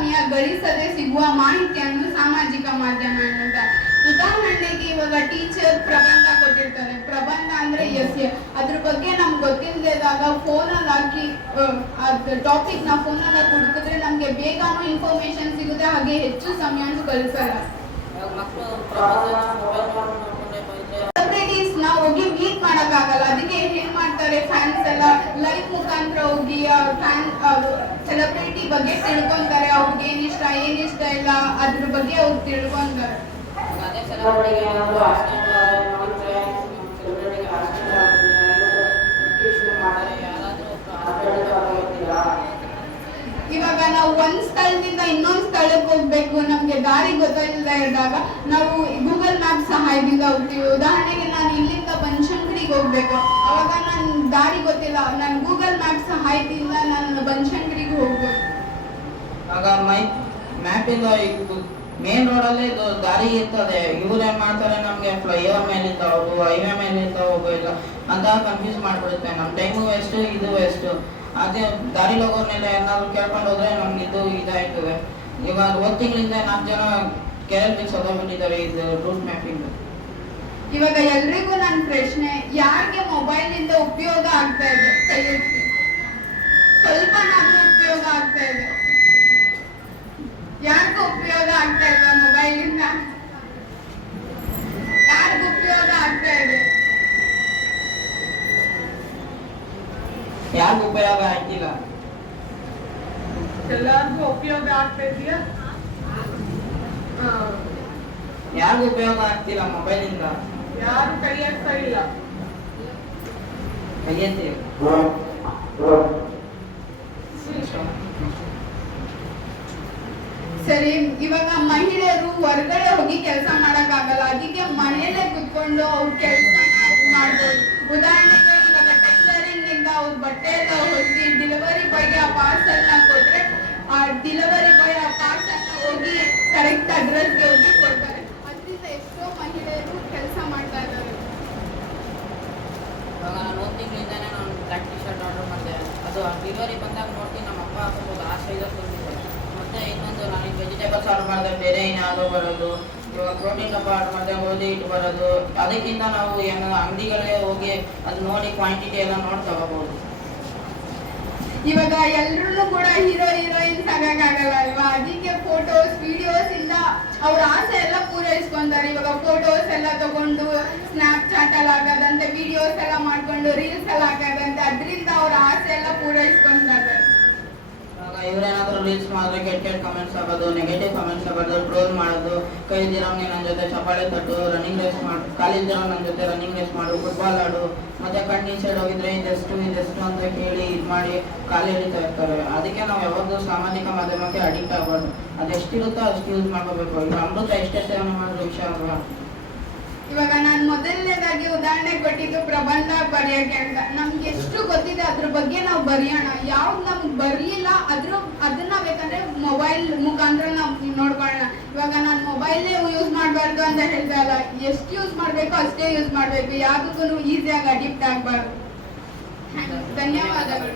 ಸಮಯ ಗಳಿಸದೆ ಸಿಗುವ ಮಾಹಿತಿಯನ್ನು ಸಾಮಾಜಿಕ ಮಾಧ್ಯಮ ಎನ್ನುತ್ತಾರೆ. ಉದಾಹರಣೆಗೆ ಇವಾಗ ಟೀಚರ್ ಪ್ರಬಂಧ ಕೊಟ್ಟಿರ್ತಾರೆ. ಪ್ರಬಂಧ ಅಂದ್ರೆ ಅದ್ರ ಬಗ್ಗೆ ನಮ್ಗೆ ಗೊತ್ತಿಲ್ಲದಾಗ ಫೋನಲ್ಲಿ ಹಾಕಿ ಟಾಪಿಕ್ ನ ಫೋನಲ್ಲಿ ಹಾಕಿ ಹುಡುಕಿದ್ರೆ ನಮ್ಗೆ ಬೇಗನೂ ಇನ್ಫಾರ್ಮೇಶನ್ ಸಿಗುತ್ತೆ, ಹಾಗೆ ಹೆಚ್ಚು ಸಮಯನೂ ಕಳಿಸಲ್ಲ. ಸೆಲೆಬ್ರಿಟೀಸ್ ನ ಹೋಗಿ ಮೀಟ್ ಮಾಡಕ್ಕಾಗಲ್ಲ, ಅದಕ್ಕೆ ಏನ್ ಮಾಡ್ತಾರೆ, ಫ್ಯಾನ್ಸ್ ಎಲ್ಲ ಲೈವ್ ಮುಖಾಂತರ ಹೋಗಿ ಸೆಲೆಬ್ರಿಟಿ ಬಗ್ಗೆ ತಿಳ್ಕೊಂತಾರೆ. ಅವ್ರಿಗೆ ಏನಿಷ್ಟ ಇಲ್ಲ ಅದ್ರ ಬಗ್ಗೆ ಅವ್ರು ತಿಳ್ಕೊಂತಾರೆ. ಇವಾಗ ನಾವು ಒಂದ್ ಸ್ಥಳದಿಂದ ಇನ್ನೊಂದ್ ಸ್ಥಳಕ್ಕೆ ಹೋಗ್ಬೇಕು, ನಮ್ಗೆ ದಾರಿ ಗೊತ್ತಿಲ್ಲದೆ ಇದ್ದಾಗ ನಾವು ಗೂಗಲ್ ಮ್ಯಾಪ್ ಸಹಾಯದಿಂದ ಹೋಗ್ತೀವಿ. ಉದಾಹರಣೆಗೆ ನಾನು ಇಲ್ಲಿಂದ ಬನಶಂಕರಿಗೆ ಹೋಗ್ಬೇಕು, ಅವಾಗ ನನ್ ದಾರಿ ಗೊತ್ತಿಲ್ಲ, ನಾನು ಗೂಗಲ್ ಮ್ಯಾಪ್ ಸಹಾಯದಿಂದ ನಾನು ಬನಶಂಕರಿಗೆ ಹೋಗ್ಬೇಕು. ಆಗ ಮ್ಯಾಪ್ ಇಂದ ಮೇನ್ ರೋಡ್ ಅಲ್ಲಿ ದಾರಿ ಇರ್ತದೆ, ಇವ್ರು ಏನ್ ಮಾಡ್ತಾರೆ, ನಮ್ಗೆ ಫ್ಲೈಓವರ್ ಮೇಲಿಂದ ಹೋಗು, ಹೈವೇ ಮೇಲಿಂದ ಹೋಗು ಇಲ್ಲ ಅಂತ ಕನ್ಫ್ಯೂಸ್ ಮಾಡ್ಬಿಡುತ್ತೆ. ನಮ್ ಟೈಮು ವೇಸ್ಟ್, ಇದು ವೇಸ್ಟ್. ಅದೇ ದಾರಿ ಹೋಗೋರ್ನೆಲ್ಲ ಏನಾದ್ರು ಕೇಳ್ಕೊಂಡು ಹೋದ್ರೆ ನಮ್ಗೆ ಇದಾಯ್ತದೆ. ಇವಾಗ 1 ತಿಂಗಳಿಂದ 4 ಜನ ಕೇರಳ ಬಿಟ್ಟು ಸೋತೋಗ್ಬಿಟ್ಟಿದ್ದಾರೆ ಇದು ರೂಟ್ ಮ್ಯಾಪಿಂಗ್. ಇವಾಗ ಎಲ್ರಿಗೂ ನನ್ನ ಪ್ರಶ್ನೆ, ಯಾರಿಗೆ ಮೊಬೈಲ್ ಇಂದ ಉಪಯೋಗ ಆಗ್ತಾ ಇದೆ ಕೈ ಎತ್ತಿ. ಸ್ವಲ್ಪನಾದ್ರೂ ಉಪಯೋಗ ಆಗ್ತಾ ಇದೆ? ಯಾರಿಗೂ ಉಪಯೋಗ ಆಗ್ತಾ ಇಲ್ಲ ಮೊಬೈಲ್ ಇಂದ? ಯಾರಿಗೂ ಉಪಯೋಗ ಆಗ್ತಾ ಇದೆ? ಯಾರಿಗೂ ಉಪಯೋಗ ಆಗ್ತಿಲ್ಲ. ಎಲ್ಲರಿಗೂ ಉಪಯೋಗ ಆಗ್ತಾ ಇದೆಯಾ? ಯಾರಿಗೂ ಉಪಯೋಗ ಆಗ್ತಿಲ್ಲ ಮೊಬೈಲ್ ಇಂದ. ಯಾರು ಕೈ ಎತ್ತಾ ಇಲ್ಲ. ಸರಿ, ಇವಾಗ ಮಹಿಳೆಯರು ಹೊರಗಡೆ ಹೋಗಿ ಕೆಲಸ ಮಾಡಕ್ ಆಗಲ್ಲ, ಅದಕ್ಕೆ ಮನೆಯಲ್ಲೇ ಕುತ್ಕೊಂಡು ಅವ್ರ ಕೆಲಸ ಮಾಡ್ಬೋದು. ಉದಾಹರಣೆಗೆ ಇವಾಗ ಟೈಲರಿಂಗ್ ಇಂದ ಅವ್ರ ಬಟ್ಟೆ ಎಲ್ಲ ಹೊಲಿಸಿ ಡೆಲಿವರಿ ಬಾಯ್ಗೆ ಆ ಪಾರ್ಸಲ್ ನ ಕೊಟ್ರೆ ಆ ಡೆಲಿವರಿ ಬಾಯ್ ಆ ಪಾರ್ಸಲ್ ನ ಹೋಗಿ ಕರೆಕ್ಟ್ ಅಡ್ರೆಸ್ಗೆ ಹೋಗಿ ಕೊಡ್ತಾರೆ. ಅದರಿಂದ ಎಷ್ಟೋ ಮಹಿಳೆಯರು ಕೆಲಸ ಮಾಡ್ತಾ ಇದ್ದಾರೆ. ಇವಾಗ ನಾನು 1 ತಿಂಗಳಿಂದಾನೆ ನಾನು ಬ್ಲ್ಯಾಕ್ ಟಿ ಶರ್ಟ್ ಆರ್ಡರ್ ಮಾಡಿದೆ. ಅದು ಡೆಲಿವರಿ ಬಂದಾಗ ನೋಡ್ತೀನಿ ನಮ್ಮ ಅಪ್ಪ ಹಾಕೋಬೋದು ಆ ಸೈಜಲ್ಲಿ ಬಂದಿದೆ. ಮತ್ತೆ ಇನ್ನೊಂದು ನಾನು ವೆಜಿಟೇಬಲ್ಸ್ ಆರ್ಡರ್ ಮಾಡಿದೆ, ಬೇರೆ ಏನಾದರೂ ಬರೋದು. ಇವಾಗ ಪ್ರೋಟೀನ್ ಡಬ್ಬ ಆರ್ಡರ್ ಮಾಡಿದೆ, ಗೋಧಿ ಹಿಟ್ಟು ಬರೋದು. ಅದಕ್ಕಿಂತ ನಾವು ಏನು ಅಂಗಡಿಗಳೇ ಹೋಗಿ ಅದು ನೋಡಿ ಕ್ವಾಂಟಿಟಿ ಎಲ್ಲ ನೋಡಿ ತಗೋಬಹುದು. ಇವಾಗ ಎಲ್ರು ಕೂಡ ಹೀರೋಯಿನ್ಸ್ ಆಗಕ್ಕಾಗಲ್ಲ ಅಲ್ವಾ, ಅದಕ್ಕೆ ಫೋಟೋಸ್ ವಿಡಿಯೋಸ್ ಇಂದ ಅವ್ರ ಆಸೆ ಎಲ್ಲ ಪೂರೈಸ್ಕೊಂತಾರೆ. ಇವಾಗ ಫೋಟೋಸ್ ಎಲ್ಲ ತಗೊಂಡು ಸ್ನ್ಯಾಪ್ಚಾಟ್ ಅಲ್ಲಿ ಆಗೋದಂತೆ, ವಿಡಿಯೋಸ್ ಎಲ್ಲ ಮಾಡ್ಕೊಂಡು ರೀಲ್ಸ್ ಎಲ್ಲ ಆಗೋದಂತೆ, ಅದರಿಂದ ಅವ್ರ ಆಸೆ ಎಲ್ಲ ಪೂರೈಸ್ಕೊಂತಾರೆ. ಇವ್ರೇನಾದ್ರೂ ರೀಲ್ಸ್ ಮಾಡಿದ್ರೆ ಕೆಟ್ಟ ಕಮೆಂಟ್ಸ್ ಆಗೋದು, ನೆಗೆಟಿವ್ ಕಮೆಂಟ್ಸ್ ಆಗೋದು, ಟ್ರೋಲ್ ಮಾಡೋದು, ಕೈ ಇದ್ದಿರೋಂಗೆ ನನ್ನ ಜೊತೆ ಚಪ್ಪಾಳೆ ತಟ್ಟು, ರನ್ನಿಂಗ್ ರೇಸ್ ಮಾಡು, ಕಾಲಿದ್ದಿರೋ ನನ್ನ ಜೊತೆ ರನ್ನಿಂಗ್ ರೇಸ್ ಮಾಡು, ಫುಟ್ಬಾಲ್ ಆಡು, ಮತ್ತೆ ಕಣ್ಣಿ ಸೈಡ್ ಹೋಗಿದ್ರೆ ಇದೆಷ್ಟು ಅಂತ ಕೇಳಿ ಇದು ಮಾಡಿ ಕಾಲು ಎಳಿತಾ ಇರ್ತಾರೆ. ಅದಕ್ಕೆ ನಾವು ಯಾವಾಗಲೂ ಸಾಮಾಜಿಕ ಮಾಧ್ಯಮಕ್ಕೆ ಅಡಿಕ್ಟ್ ಆಗಬಾರ್ದು. ಅದೆಷ್ಟಿರುತ್ತೋ ಅಷ್ಟು ಯೂಸ್ ಮಾಡ್ಕೋಬೇಕು. ಈಗ ಅಮೃತ ಎಷ್ಟೇ ಸೇವನೆ ಮಾಡಿರೋ ವಿಷಯ ಅಲ್ವಾ. ಇವಾಗ ನಾನು ಮೊದಲನೇದಾಗಿ ಉದಾಹರಣೆ ಕೊಟ್ಟಿದ್ದು ಪ್ರಬಂಧ ಬರೆಯೋಕೆ ಅಂತ. ನಮ್ಗೆ ಎಷ್ಟು ಗೊತ್ತಿದೆ ಅದ್ರ ಬಗ್ಗೆ ನಾವು ಬರೆಯೋಣ. ಯಾವ್ದು ನಮ್ಗೆ ಬರಲಿಲ್ಲ ಅದನ್ನ ಬೇಕಂದ್ರೆ ಮೊಬೈಲ್ ಮುಖಾಂತರ ನಾವು ನೋಡ್ಕೊಳ್ಳೋಣ. ಇವಾಗ ನಾನು ಮೊಬೈಲೇ ಯೂಸ್ ಮಾಡಬಾರ್ದು ಅಂತ ಹೇಳ್ತಾ ಇಲ್ಲ, ಎಷ್ಟು ಯೂಸ್ ಮಾಡಬೇಕು ಅಷ್ಟೇ ಯೂಸ್ ಮಾಡಬೇಕು, ಯಾವುದಕ್ಕೂ ಈಸಿಯಾಗಿ ಅಡಿಕ್ಟ್ ಆಗಬಾರ್ದು. ಧನ್ಯವಾದಗಳು.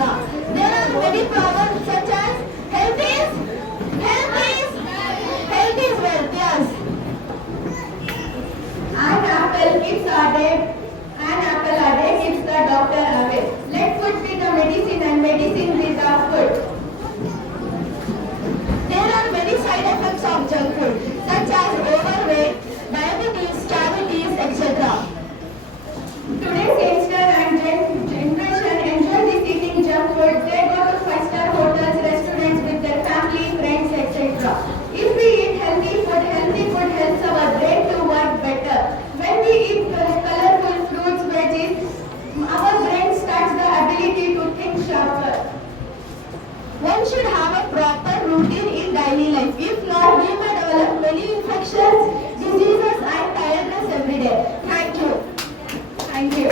etc. There are many problems such as health is wealth. Yes. An apple keeps a day keeps the doctor away. Let food be the medicine and medicine be the food. There are many side effects of junk food such as overweight, diabetes, cavities, etc. Today's youngster and generation enjoy this eating junk food. They go to five-star hotels, restaurants with their family, friends, etc. If we eat healthy food helps our brain to work better. When we eat colorful fruits, veggies, our brain starts the ability to think sharper. One should have a proper routine in daily life. If not, we may develop many infections, diseases and tiredness every day. Thank you. Thank you.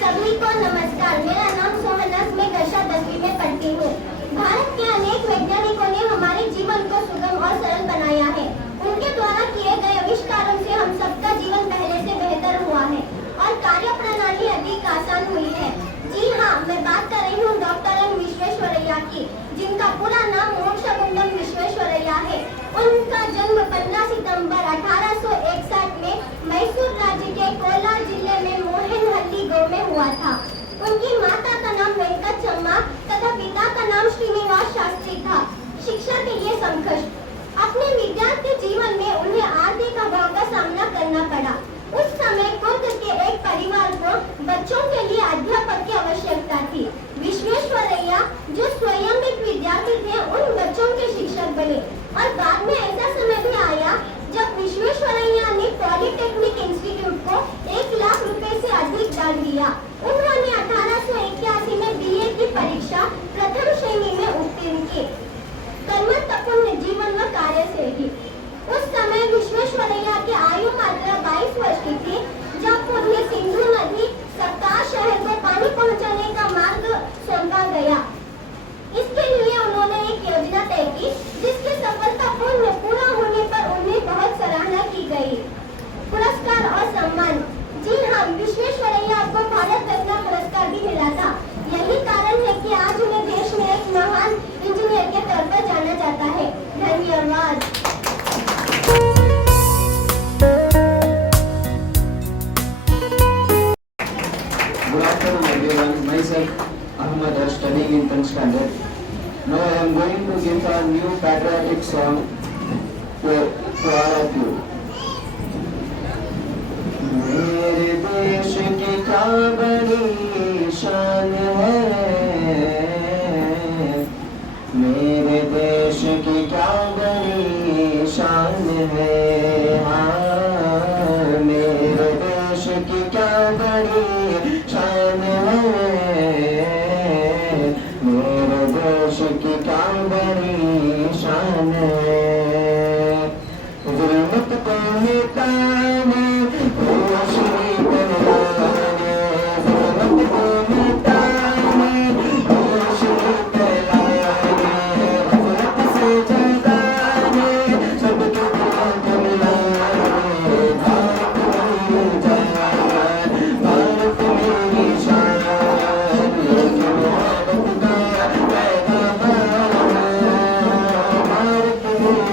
सभी को नमस्कार। मेरा नाम सोहनाज, मैं कक्षा 10वीं में पढ़ती हूँ। भारत के अनेक वैज्ञानिकों ने हमारे जीवन को सुगम और सरल बनाया है। उनके द्वारा किए गए आविष्कारों से हम सबका जीवन पहले से बेहतर हुआ है और कार्य प्रणाली अधिक आसान हुई है। जी हाँ, मैं बात कर रही हूँ डॉक्टर एम विश्वेश्वरैया की, जिनका पूरा नाम मोक्षगुंडम विश्वेश्वरैया है। उनका जन्म 15 सितंबर 1861 में मैसूर राज्य के कोलार जिले में मोहनहल्ली गांव में हुआ था। उनकी माता का नाम वेंकटचम्मा तथा पिता का नाम श्रीनिवास शास्त्री था। शिक्षा के लिए संघर्ष। अपने विद्यार्थी जीवन में उन्हें आर्थिक अभाव का सामना करना पड़ा। उस समय कुर्ग के एक परिवार को बच्चों के लिए अध्यापक की आवश्यकता थी। विश्वेश्वरैया, जो स्वयं एक विद्यार्थी थे, उन बच्चों के शिक्षक बने और बाद में ऐसा समय भी आया जब विश्वेश्वरैया ने पॉलिटेक्निक इंस्टीट्यूट को 1 लाख रुपए से अधिक डाल दिया। उन्होंने 1881 में बीए की परीक्षा प्रथम श्रेणी में उत्तीर्ण की। कर्मठपूर्ण जीवन व कार्य से ही उस समय विश्वेश्वरैया की आयु मात्र 22 वर्ष की थी जब उन्हें सिंधु नदी सत्ता शहर को पानी पहुंचाने का मार्ग सौंपा गया। इसके लिए उन्होंने एक योजना तय की जिसके सफलतापूर्ण पूरा होने पर उन्हें बहुत सराहना की गई। पुरस्कार और सम्मान। जी हाँ, विश्वेश्वरैया को भारत रत्न पुरस्कार भी मिला था। यही कारण है कि आज उन्हें देश में एक महान इंजीनियर के तौर पर जाना जाता है। धन्यवाद। Good afternoon everyone, myself Ahmad are studying in 10th standard. Now I am going to give a new patriotic song to all of you. मेरे देश की क्या बड़ी शान है, मेरे देश की क्या बड़ी शान है, हाँ मेरे देश की क्या बड़ी शान है, मेरे देश की क्या बड़ी शान है। जुल्मत को मिटाने रोशनी फैलाने, जुल्मत को मिटाने रोशनी फैलाने, नफरत से जगाने सबके दिलों को मिलाने। भारत मेरी जान, भारत मेरी शान, एक मोहब्बत का पैगाम, भारत मेरी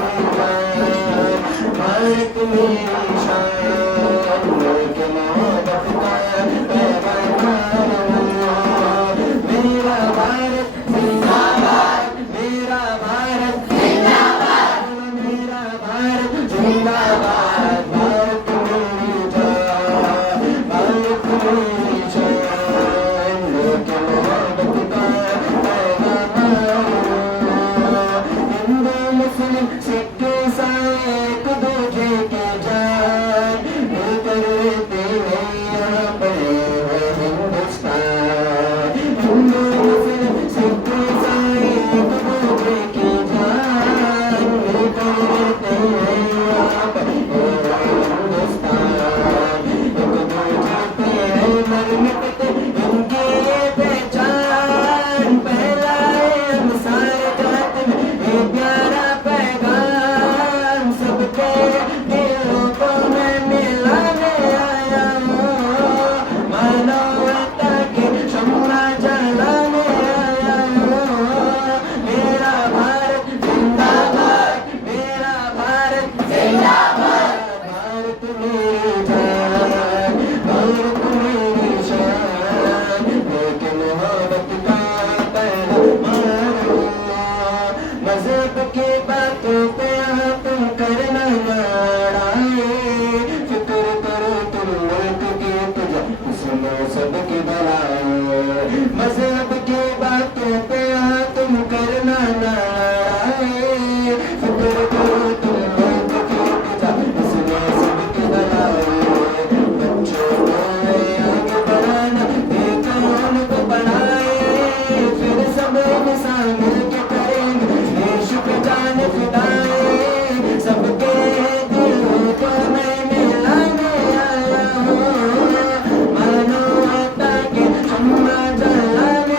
मोहब्बत का पैगाम मजहब की बातों पे तुम करना लड़ाई फिक्र करो तुम मुल्क की तुझे सुनो सबकी भलाई मजहब की बातों पे तुम करना लड़ाई फिक्र करो तुम मुल्क की तुझे सुनो सबकी भलाई बच्चों को आगे बढ़ाना देखो उनको पढ़ाए फिर सब इंसान मिलके करेंगे देश पे जान फिदाए सबके दिलों को मैं मिलाने आया हूँ मानवता के शम्मा जलाने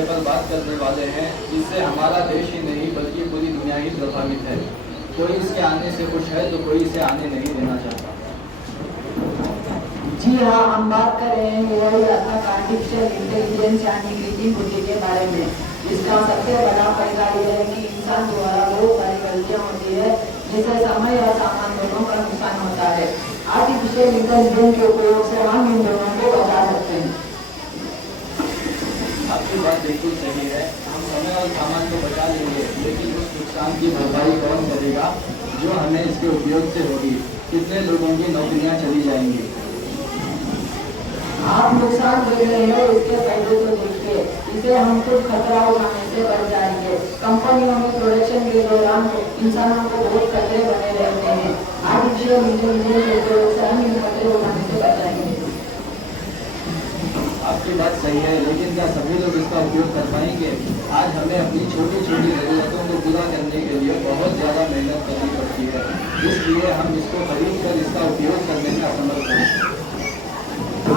विषय पर बात करने वाले हैं जिससे हमारा देश ही नहीं बल्कि पूरी दुनिया ही प्रभावित है। कोई इसके आने से खुश है तो कोई इसे आने नहीं देना चाहता। जी हाँ, हम बात कर रहे हैं एआई अर्थात आर्टिफिशियल इंटेलिजेंस यानी कृत्रिम बुद्धि के बारे में। इसका सबसे बड़ा फायदा यह है कि इंसान द्वारा बहुत सारी गलतियाँ होती है जिससे समय और सामान दोनों का नुकसान होता है। आर्टिफिशियल इंटेलिजेंस के उपयोग से हम इन दोनों को बचा सकते हैं। आपकी बात बिल्कुल सही है, हम समय और सामान को बचा लेंगे, लेकिन उस नुकसान की भरपाई कौन करेगा जो हमें इसके उपयोग से होगी? कितने लोगों की नौकरियां चली जाएंगी? आप नुकसान देख रहे हैं, इसके फायदे तो देखिए। इसे हम कुछ खतरा उठाने से बच जाएंगे। कंपनियों में प्रोडक्शन के दौरान इंसानों को बहुत खतरे बने रहते हैं। आर्टिफिशियल इंटेलिजेंस के उपयोग से हम इन खतरे उठाने से बच जाएंगे। आपकी बात सही है, लेकिन क्या सभी लोग इसका उपयोग कर पाएंगे? आज हमें अपनी छोटी छोटी जरूरतों को पूरा करने के लिए बहुत ज़्यादा मेहनत करनी पड़ती है, इसलिए हम इसको खरीद कर इसका उपयोग करने का समर्थ हैं।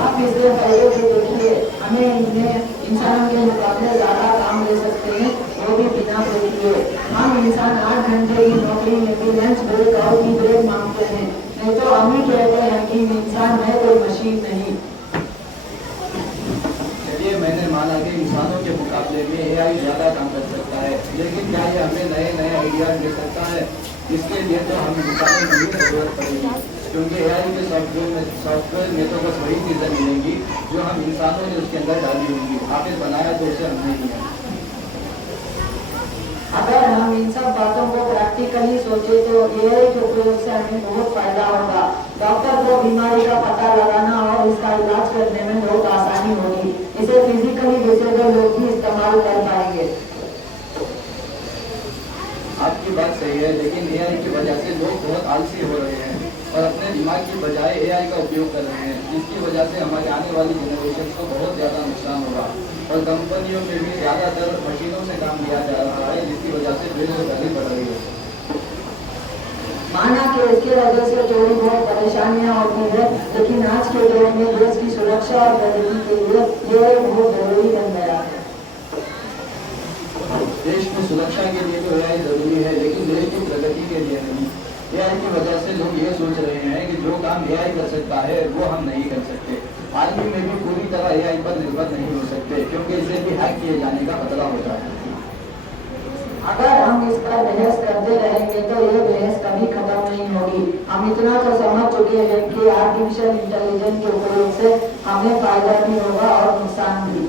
आप इसके फायदे को देखिए, हमें इन्हें इंसानों के मुकाबले ज़्यादा काम ले सकते हैं, वो भी बिना ब्रेक किए। हम इंसान 8 घंटे की नौकरी में भी लंच ब्रेक और टी ब्रेक मांगते हैं, नहीं तो हम ही कहते हैं कि इंसान है कोई मशीन नहीं। चलिए, मैंने माना कि इंसानों के मुकाबले में एआई ज़्यादा काम कर सकता है, लेकिन क्या ये हमें नए नए आइडियाज दे सकता है? इसके लिए तो हम इंसानों की ही जरूरत पड़ेगी, क्योंकि एआई के सॉफ्टवेयर में तो बस वही चीज़ें मिलेंगी जो हम इंसानों ने उसके अंदर डाली होंगी। आपने बनाया तो उसे हमने किया। अगर हम इन सब बातों को प्रैक्टिकली सोचे तो एआई के उपयोग से हमें बहुत फायदा होगा। डॉक्टर को बीमारी का पता लगाना और इसका इलाज करने में बहुत आसानी होगी। इसे फिजिकली डिसेबल लोग भी इस्तेमाल कर पाएंगे। आपकी बात सही है, लेकिन एआई की वजह से लोग बहुत आलसी हो रहे हैं और अपने दिमाग की बजाय एआई का उपयोग कर रहे हैं, जिसकी वजह से हमारे आने वाली जनरेशन को बहुत ज़्यादा नुकसान होगा। और कंपनियों में भी ज़्यादातर मशीनों से काम लिया जा रहा है, जिसकी वजह से बेरोजगारी बढ़ रही है। माना कि इसकी वजह से थोड़ी बहुत परेशानियां होती है, लेकिन आज के दौर में देश की सुरक्षा और प्रगति के लिए ये बहुत जरूरी बन गया है। देश में सुरक्षा के लिए तो एआई जरूरी है, लेकिन देश की प्रगति के लिए नहीं। एआई की वजह से लोग ये सोच रहे हैं कि जो काम एआई कर सकता है वो हम नहीं कर सकते। आर्मी में भी पूरी तरह एआई पर निर्भर नहीं हो सकते, क्योंकि इसे भी हैक किए जाने का खतरा होता है। अगर हम इस पर बहस करते रहेंगे तो ये बहस कभी खत्म नहीं होगी। हम इतना तो समझ चुके हैं कि आर्टिफिशियल इंटेलिजेंस के उपयोग से हमें फायदा भी होगा और नुकसान भी।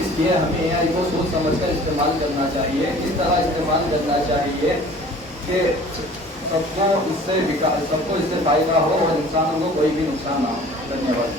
इसलिए हमें एआई को सोच समझकर इस्तेमाल करना चाहिए। किस तरह इस्तेमाल करना चाहिए कि सबको इससे फायदा हो और इंसानों को कोई भी नुकसान ना हो। धन्यवाद।